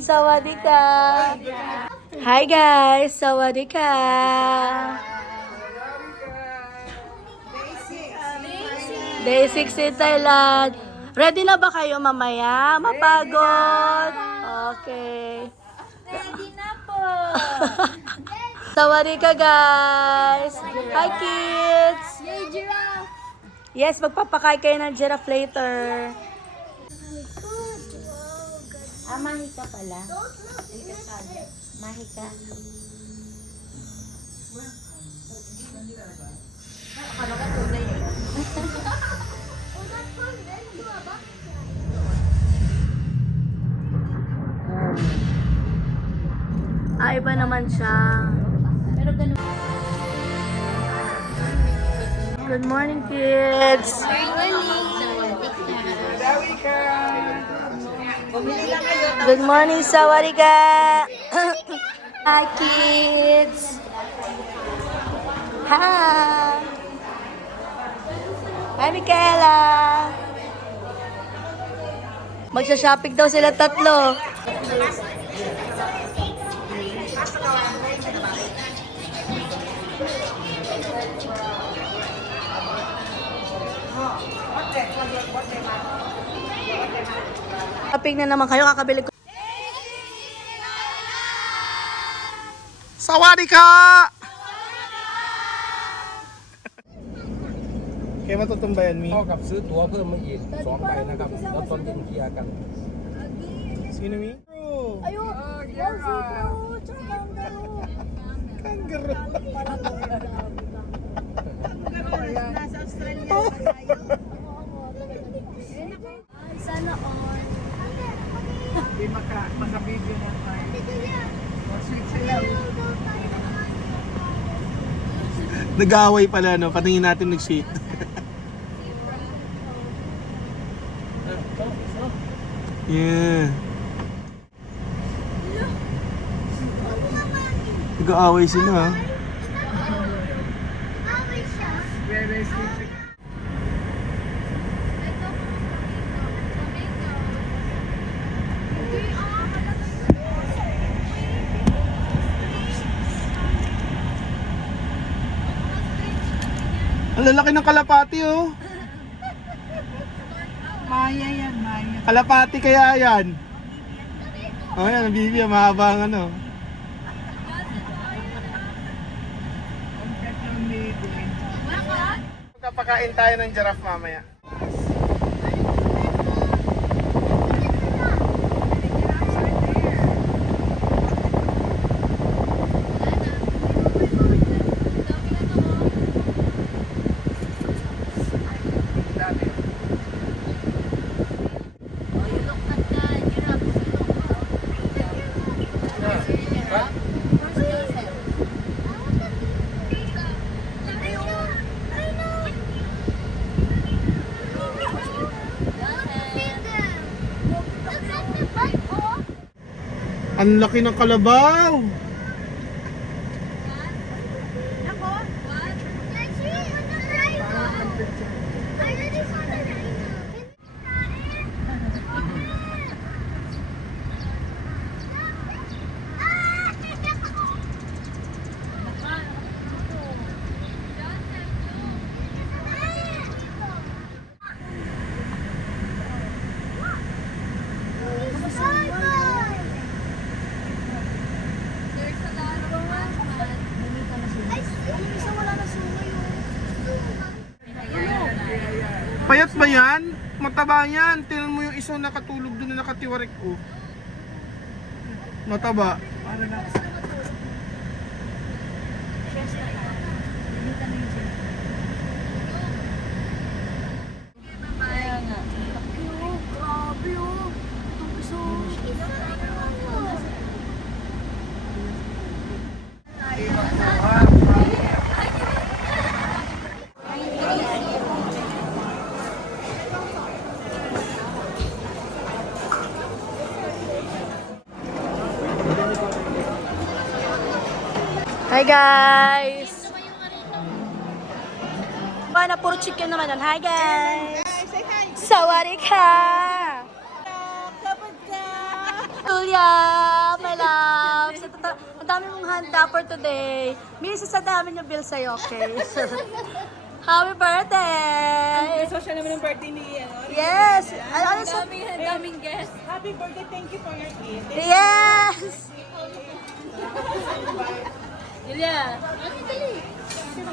Sawadika. Hi guys, sawadika. Day 6 in Thailand. Ready na ba kayo mamaya? Mapagod? Okay. Ready na po. Sawadika guys. Hi kids. Yay, giraffe. Yes, magpapakain kayo ng giraffe later. Mahi ka pala. Mahi ka. Iba naman siya. Pero ganun. Good morning kids. Good morning, sawadika. Hi kids. Hi. Hi Michaela. Magsha-shopping daw sila tatlo. Shopping na naman kayo, kakabili ko. Sawadika! Kaya matutumbayan, Mi? เท่ากับซื้อตั๋วเพิ่มมาอีก2 ใบนะครับ แล้วตอนเย็นเคลียร์กัน Sino, Mi? Ayun. Kangaroo. Sana all. Nag-aaway pala, no? Patingin natin nag-shit. Yeah. Nag-aaway sila, ha? Ang lalaki ng kalapati, oh. Maya yan, Maya. Kalapati kaya yan. Oh, yan, ang bibi, mahaba ang ano. Kapakain tayo ng giraffe mamaya. Ang laki ng kalabaw! Payat ba yan? Mataba yan. Tingnan mo yung isang nakatulog doon na nakatiwarik, oh. Mataba. Grabe oh. Ang gusto. Hi guys! Na puro chicken naman nun. Hi guys! Sawadika! Julia, my love. Ang dami mong handa for today. Miss, sa dami yung bill sa'yo, okay? Happy birthday! Social naman ng birthday ni Yes! Ano sa... Daming guest. Happy birthday, thank you for your gift. Yes! Julia.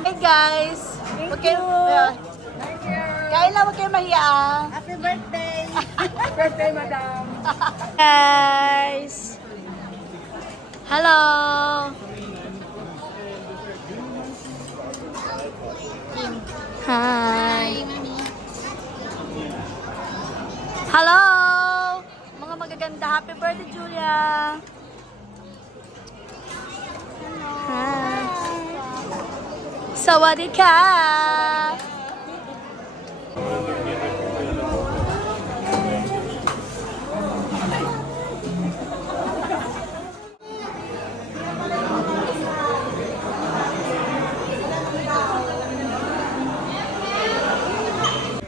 Hey guys! Huwag kayo... Kain lang, huwag kayo mahiya. Happy birthday. Birthday, madam. Guys! Hello! Hi! Hello! Mga magaganda. Happy birthday, Julia! Hi! Sawadee ka!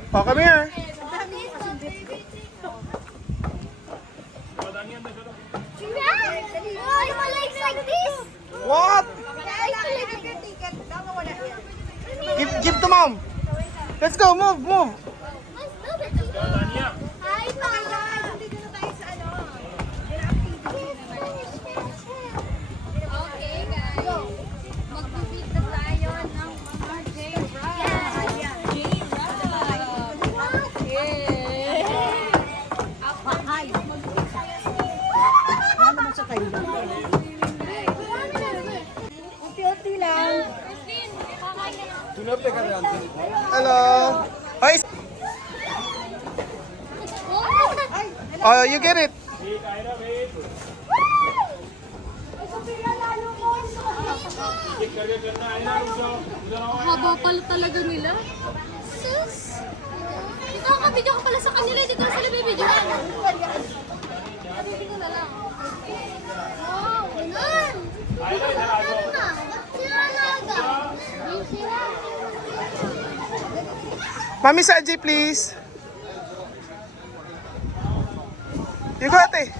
Oh, come here. Oh, my legs like this. What? Give to mom. Let's go, move, move. Hi, Papa. Okay, guys. Mag-beat na tayo ng mga J-Rock. Unti-unti lang. Hello. Hi. Oh, you get it. Haba pala talaga nila. Sus! Nakakabidyo ka pala sa kanila. Dito na sila bibidyohan. Nabibidyo na lang. Wow! Ganun! Ganun na! Sila alaga! Sila! Mami sa Ajay, please. You got it.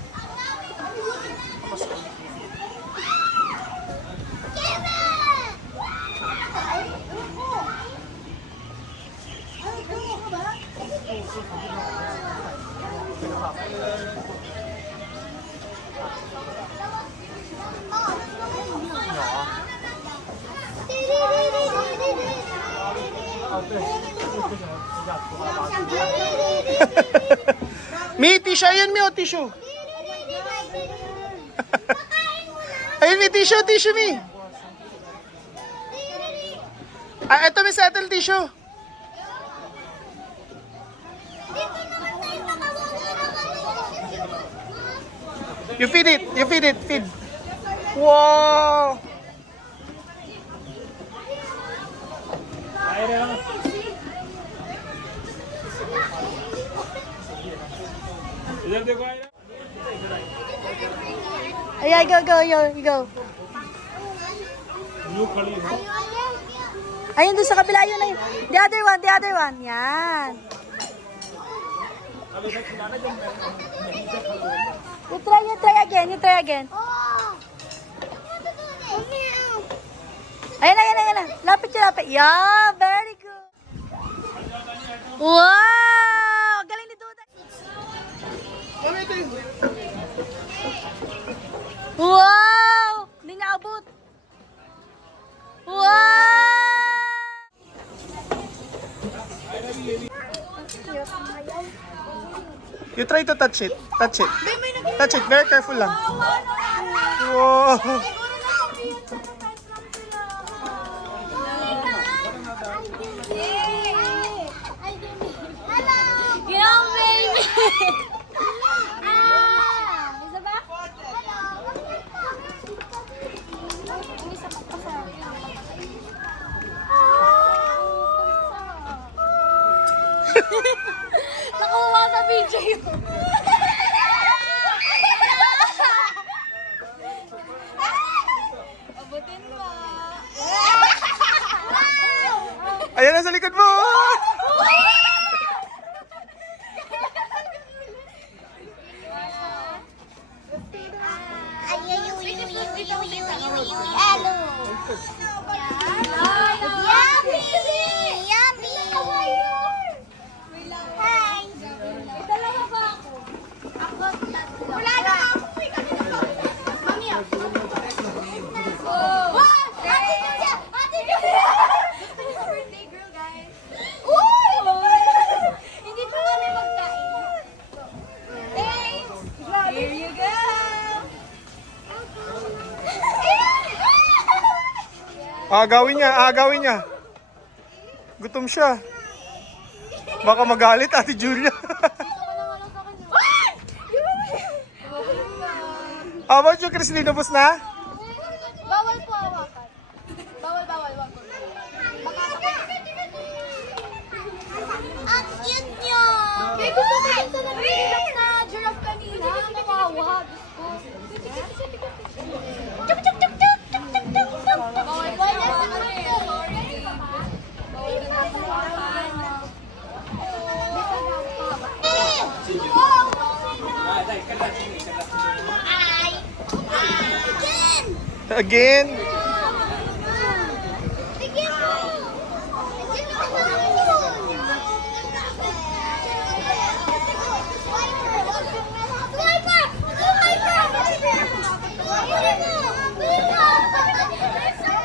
Mi, tissue. Ayun, mi, oh, tissue. Ayun, mi, tissue, tissue, mi. Ah, eto, mi, settle tissue. You feed it, feed. Wow. Ayan, go. Ayun, doon sa kabila, yun na yun. The other one. Yan. You try again. Ayan na. Lapit. Yeah, very good. Wow! Galing ni Duda. Wow! Hindi niya abot. Wow! You try to touch it. Touch it. Very careful lang. Wow. Yung baby! Isa ba? Isa pa pa sa nakuha sa video yun. Abutin mo. Ayan na sa likod mo. Agawin niya, agawin niya. Gutom siya. Baka magalit, Ate Julia. How about you, Chris? Linabos na? Bawal po hawakan. Bawal. Wag. Ang cute niyo! Kaya gusto ko din sa nag-relax na giraffe kanina. Nakawa. Again?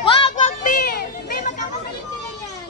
Wag, B! B, magkakasalit sila yan.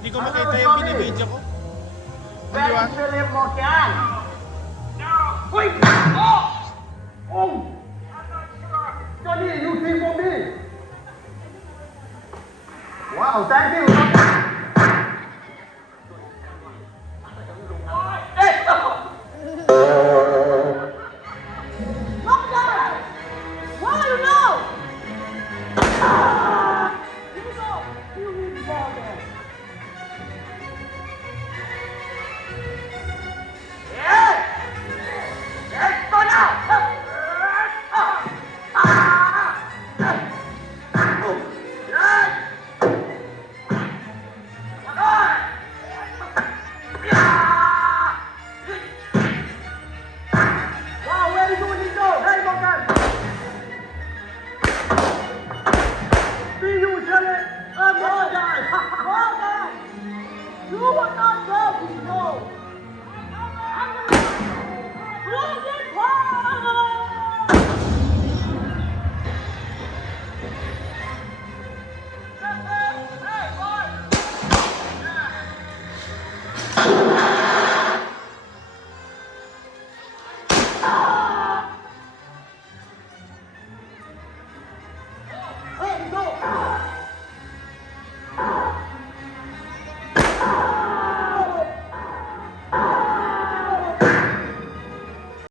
Hindi ko makita yung binibidyo ko. Hindi ba? Johnny, you sing for me. Wow, thank you.